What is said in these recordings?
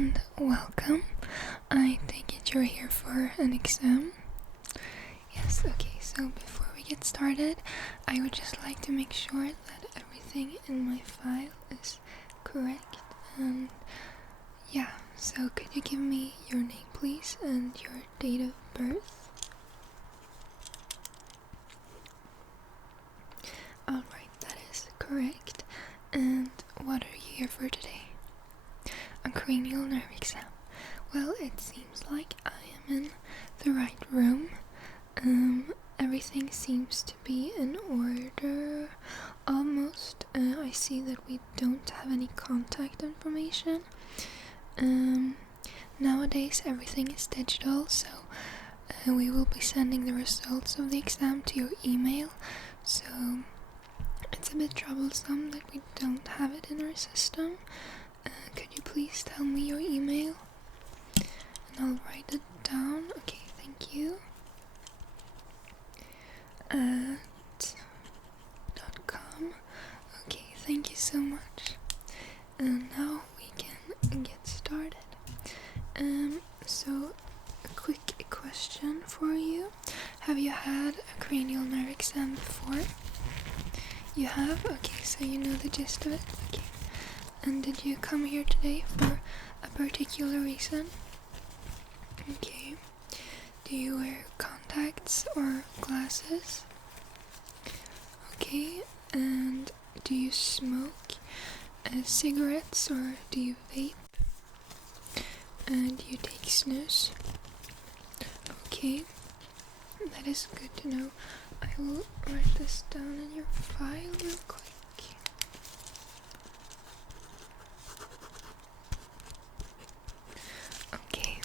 and welcome. I take it you're here for an exam. Yes, okay, so before we get started, I would just like to make sure that everything in my file is correct. And yeah, so could you give me your name please and your date of birth? Alright, that is correct. And what are you here for today? A cranial nerve exam. Well, it seems like I am in the right room. Everything seems to be in order, almost. I see that we don't have any contact information. Nowadays everything is digital, so we will be sending the results of the exam to your email. So it's a bit troublesome that we don't have it in our system. Could you please tell me your email? And I'll write it down. Okay, thank you. .com. Okay, thank you so much. And now we can get started. So a quick question for you. Have you had a cranial nerve exam before? You have? Okay, so you know the gist of it. Okay. And did you come here today for a particular reason? Okay. Do you wear contacts or glasses? Okay. And do you smoke cigarettes or do you vape? And do you take snus? Okay. That is good to know. I will write this down in your file real quick. Okay,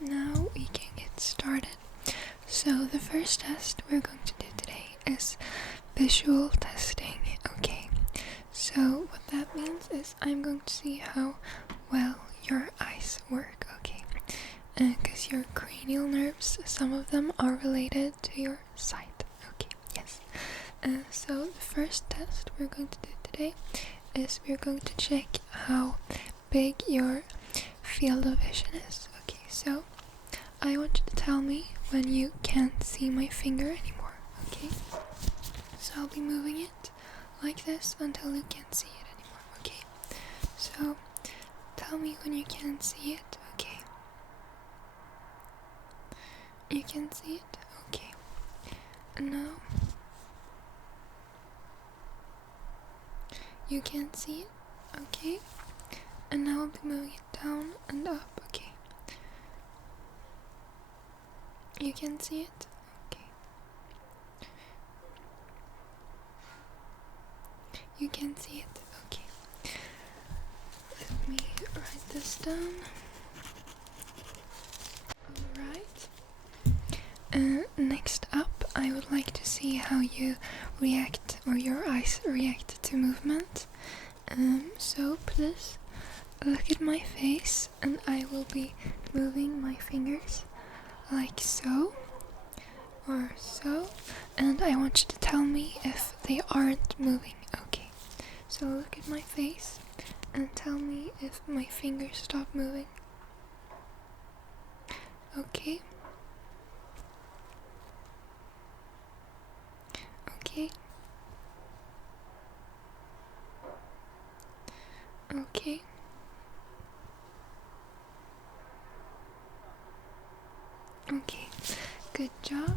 now we can get started. So the first test we're going to do today is visual testing. Okay, so what that means is I'm going to see how well your eyes work. Okay, because your cranial nerves, some of them are related to your sight. Okay, yes. So the first test we're going to do today is we're going to check how big your field of vision is. Okay, so I want you to tell me when you can't see my finger anymore. Okay, so I'll be moving it like this until you can't see it anymore. Okay, so tell me when you can't see it. Okay, you can see it. Okay, and now you can't see it. Okay, and now I'll be moving it down and up. Okay, you can see it. Okay, you can see it. Okay, let me write this down. Alright, next up I would like to see how you react, or your eyes react to movement. So please look at my face and I will be moving my fingers like so or so, and I want you to tell me if they aren't moving. Okay, so look at my face and tell me if my fingers stop moving. Okay. Okay. Okay. Okay, good job.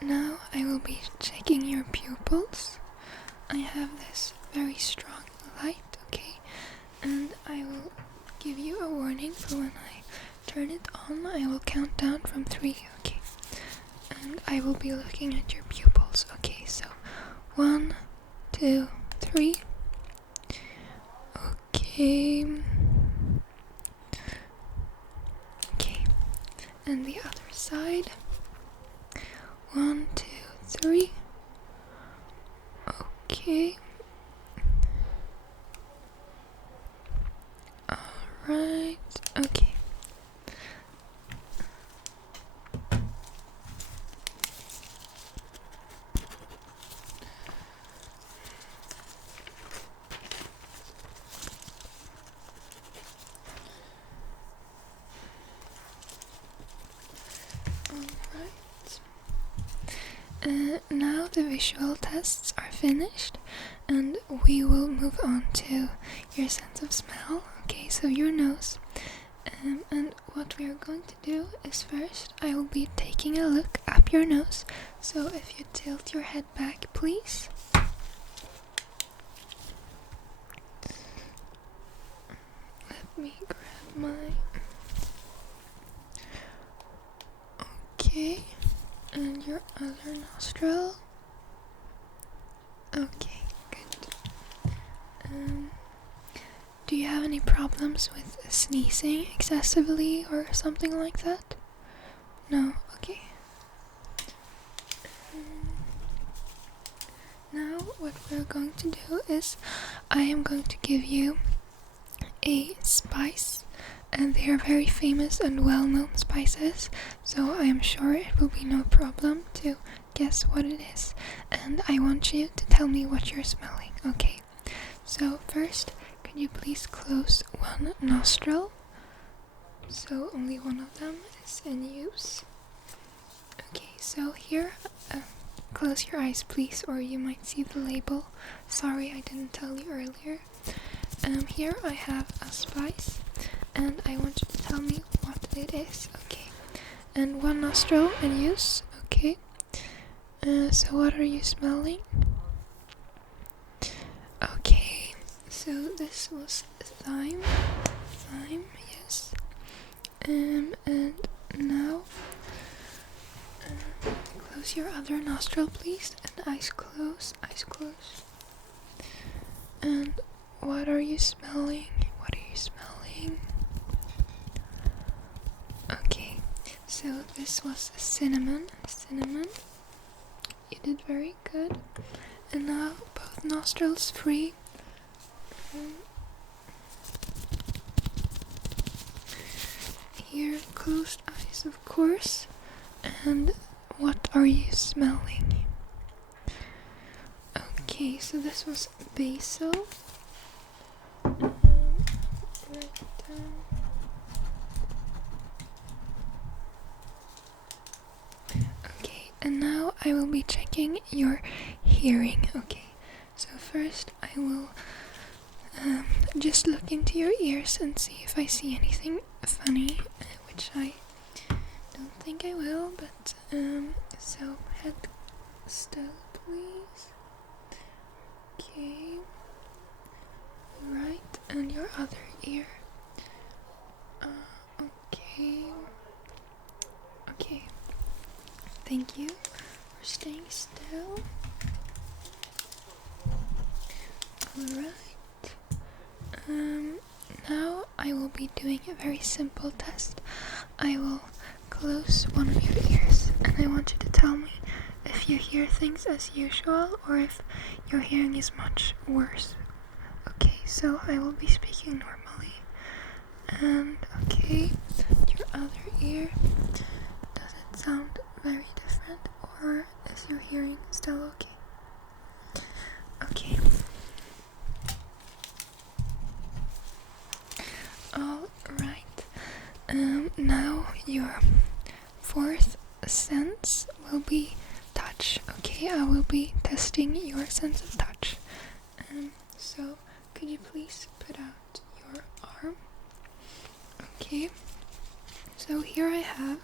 Now I will be checking your pupils. I have this very strong light, okay? And I will give you a warning for when I turn it on. I will count down from 3, okay? And I will be looking at your pupils. Okay, so 1, 2, 3. Okay. Okay. And the other side. 1, 2, 3. Okay. Alright. Okay. now the visual tests are finished, and we will move on to your sense of smell. Okay, so your nose. And what we are going to do is first I will be taking a look up your nose. So if you tilt your head back, please. Let me grab my... Okay, and your other nostril. Okay, good. Do you have any problems with sneezing excessively or something like that? No? Okay. Now what we're going to do is I am going to give you a spice, and they are very famous and well-known spices, so I am sure it will be no problem to guess what it is, and I want you to tell me what you're smelling. Okay, so first, could you please close one nostril? So only one of them is in use. Okay, so here, close your eyes please, or you might see the label. Sorry, I didn't tell you earlier. Here I have a spice, and I want you to tell me what it is. Okay, and one nostril in use. Okay, so what are you smelling? Okay, so this was thyme, yes. And now close your other nostril please, and eyes closed. And what are you smelling? Okay, so this was cinnamon. You did very good. And now both nostrils free. Here, closed eyes of course. And what are you smelling? Okay, so this was basil. Right down. Okay, and now I will be checking your hearing. Okay, so first I will just look into your ears and see if I see anything funny, which I don't think I will, but so head still please. Okay, right, and your other ear. Okay, thank you for staying still. Alright, now I will be doing a very simple test. I will close one of your ears, and I want you to tell me if you hear things as usual or if your hearing is much worse. Okay, so I will be speaking normally. And okay, your other ear, does it sound very different, or is your hearing still okay? Okay. Alright, now your fourth sense will be touch. Okay, I will be testing your sense of touch. So could you please put out your arm? Okay, so here I have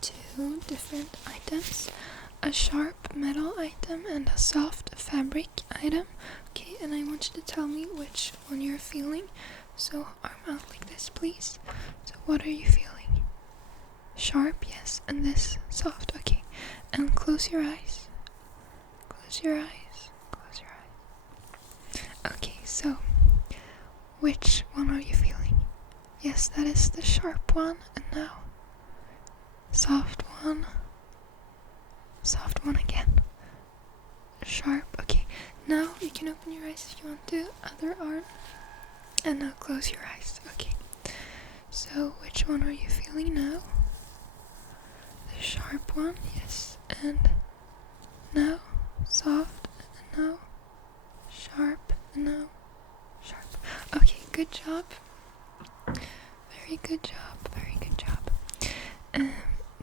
two different items, a sharp metal item and a soft fabric item. Okay, and I want you to tell me which one you're feeling. So arm out like this please. So what are you feeling? Sharp, yes, and this soft. Okay, and close your eyes. Okay, so which one are you feeling? Yes, that is the sharp one, and now soft one again, sharp. Okay, now you can open your eyes if you want to. Other arm, and now close your eyes. Okay, so which one are you feeling now? The sharp one, yes, and now soft, and now sharp, and now sharp. Okay, good job. Very good job.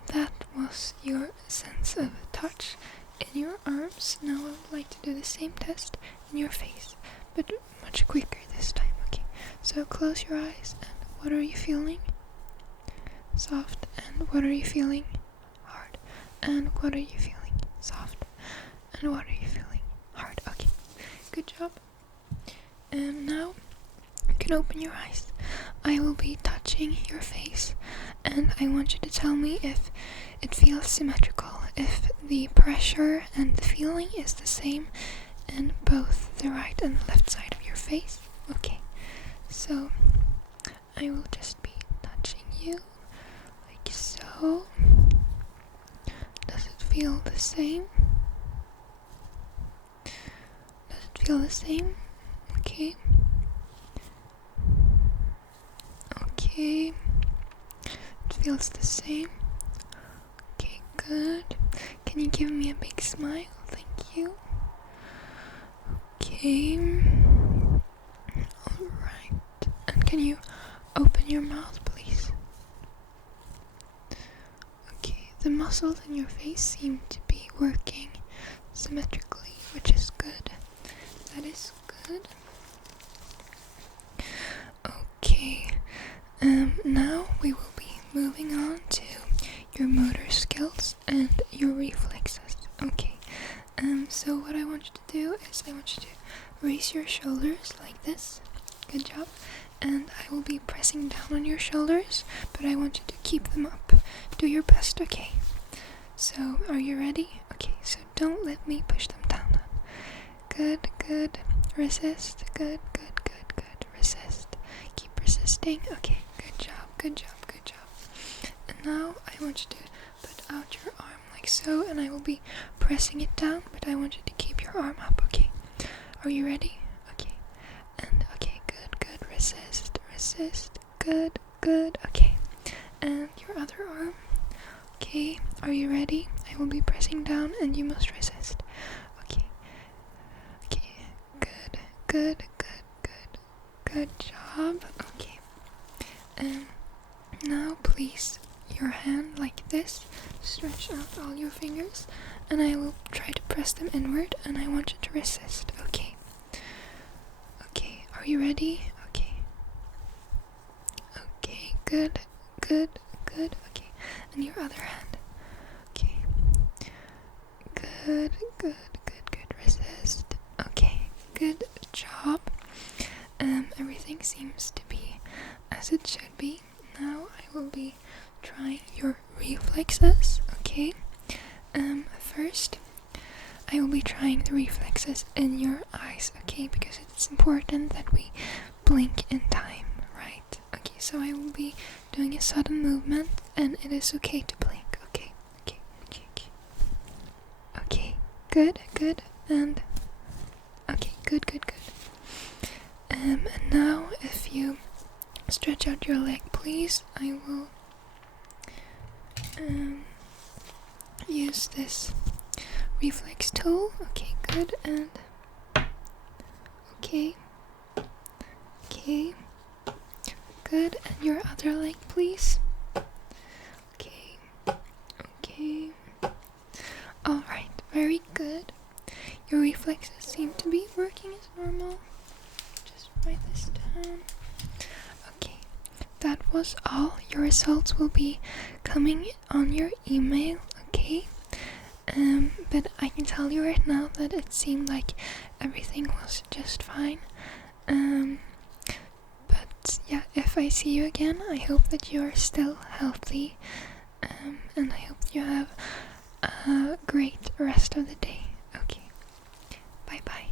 That was your sense of touch. in your arms. Now I would like to do the same test in your face, but much quicker this time. Okay, so close your eyes, and what are you feeling? Soft. And what are you feeling? Hard. And what are you feeling? Soft. And what are you feeling? Hard. Okay, good job. And now you can open your eyes. I will be touching your face, and I want you to tell me if it feels symmetrical, if the pressure and the feeling is the same in both the right and left side of your face. Okay, so I will just be touching you like so. Does it feel the same? Does it feel the same? Okay. Okay. It feels the same. Okay, good. Can you give me a big smile? Thank you. Okay. Alright. And can you open your mouth, please? Okay, the muscles in your face seem to be working symmetrically, which is good. That is good. Okay. Now we will be moving on to your motor skills and your reflexes. Okay. So what I want you to do is I want you to raise your shoulders like this. Good job. And I will be pressing down on your shoulders, but I want you to keep them up. Do your best, okay? So, are you ready? Okay, so don't let me push them down. Good, good. Resist. Good, good, good, good. Resist. Keep resisting. Okay, good job, good job, good job. And now I want you to put out your arm like so, and I will be pressing it down, but I want you to keep your arm up, okay? Are you ready? Okay. And okay, good, good. Resist, resist. Good, good. Okay. And your other arm. Okay, are you ready? I will be pressing down and you must resist. Okay. Okay, good, good, good, good. Good job. Okay. Now please, your hand like this. Stretch out all your fingers and I will try to press them inward and I want you to resist. Okay. Okay, are you ready? Okay. Okay, good, good, good. Okay. And your other hand. Okay. Good, good, good, good. Resist. Okay. Good job. Everything seems to be as it should be. Now I will be trying your reflexes. Okay. First, I will be trying the reflexes in your eyes. Okay, because it's important that we blink in time, right? Okay, so I will be doing a sudden movement and it is okay to blink. Okay, okay, okay, okay. Okay, good, good, and okay, good, good, good. And now if you stretch out your leg, please, I will use this reflex tool. Okay, good, and okay, okay. Good, and your other leg, please. Okay, okay. Alright, very good. Your reflexes seem to be working as normal. Just write this down. Okay, that was all. Your results will be coming on your email, okay? But I can tell you right now that it seemed like everything was just fine. But yeah, if I see you again, I hope that you are still healthy, and I hope you have a great rest of the day. Okay, bye bye.